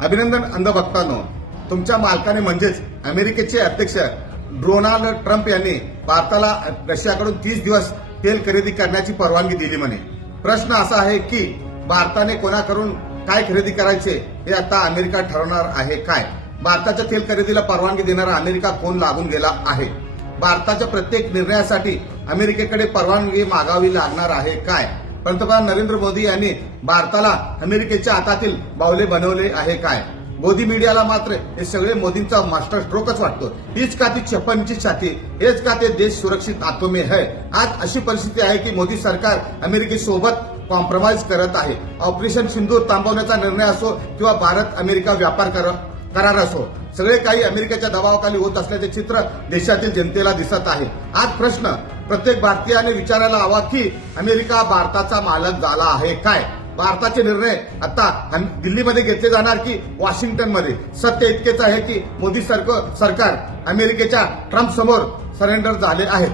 अभिनंदन अंधभक्तांनो, तुमच्या मालकाने म्हणजेच अमेरिकेचे अध्यक्ष डोनाल्ड ट्रम्प यांनी भारताला रशियाकडून 30 दिवस तेल खरेदी करण्याची परवानगी दिली म्हणे। प्रश्न असा आहे की भारताने कोणाकडून काय खरेदी करायचे हे आता अमेरिका ठरवणार आहे काय? भारताच्या तेल खरेदीला परवानगी देणारा अमेरिका कोण लागून गेला आहे? भारताच्या प्रत्येक निर्णयासाठी अमेरिकेकडे परवानगी मागावी लागणार आहे काय? पंतप्रधान नरेंद्र मोदी यांनी भारताला अमेरिकेच्या हातातील बावले बनवले आहे काय? मोदी मीडियाला मात्र हे सगळे मोदींचा मास्टर स्ट्रोकच वाटतो। हीच का ती छप्पनची छाती, हेच का ते देश सुरक्षित हाथों में है। आज अशी परिस्थिती आहे की मोदी सरकार अमेरिकेसोबत कॉम्प्रोमाइज करत आहे। ऑपरेशन सिंदूर थांबवण्याचा निर्णय असो किंवा भारत अमेरिका व्यापार करार असो, सगळे काही अमेरिकेच्या दबावाखाली होत असल्याचे चित्र देशातील जनतेला दिसत आहे। आज प्रश्न प्रत्येक भारतीयाने विचारायला हवा की अमेरिका भारताचा मालक झाला आहे काय? भारताचे निर्णय आता दिल्लीमध्ये घेतले जाणार की वॉशिंग्टनमध्ये? सत्य इतकेच आहे की मोदी सरकार अमेरिकेच्या ट्रम्प समोर सरेंडर झाले आहे।